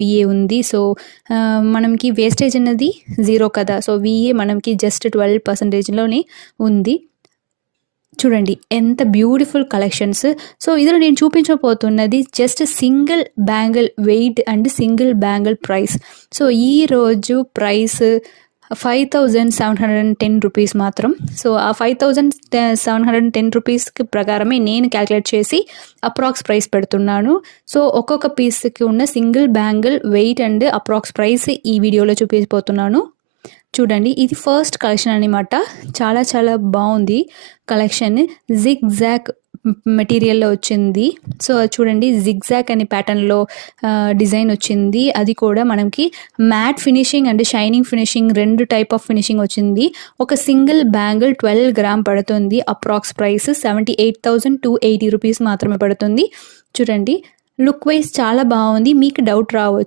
VA ఉంది. So మనకి wastage అన్నది 0 కదా. సో విఏ మనకి జస్ట్ 12%లోనే ఉంది. చూడండి ఎంత బ్యూటిఫుల్ కలెక్షన్స్. సో ఇందులో నేను చూపించబోతున్నది just single bangle weight and single bangle price. So ఈరోజు ప్రైస్ 5710 రూపీస్ మాత్రం. సో ఆ 5710 రూపీస్కి ప్రకారమే నేను క్యాలిక్యులేట్ చేసి అప్రాక్స్ ప్రైస్ పెడుతున్నాను. సో ఒక్కొక్క పీస్కి ఉన్న single bangle weight and approx price ఈ వీడియోలో చూపించబోతున్నాను. చూడండి ఇది ఫస్ట్ కలెక్షన్ అనమాట. చాలా చాలా బాగుంది కలెక్షన్. జిగ్జాగ్ మెటీరియల్లో వచ్చింది. సో చూడండి జిగ్జాగ్ అనే ప్యాటర్న్లో డిజైన్ వచ్చింది. అది కూడా మనకి matte finishing and shining finishing 2 type of finishing వచ్చింది. ఒక సింగిల్ బ్యాంగిల్ 12 గ్రామ్ పడుతుంది. అప్రాక్స్ ప్రైస్ 78,280 రూపీస్ మాత్రమే పడుతుంది. చూడండి లుక్ వైజ్ చాలా బాగుంది. మీకు డౌట్ రావచ్చు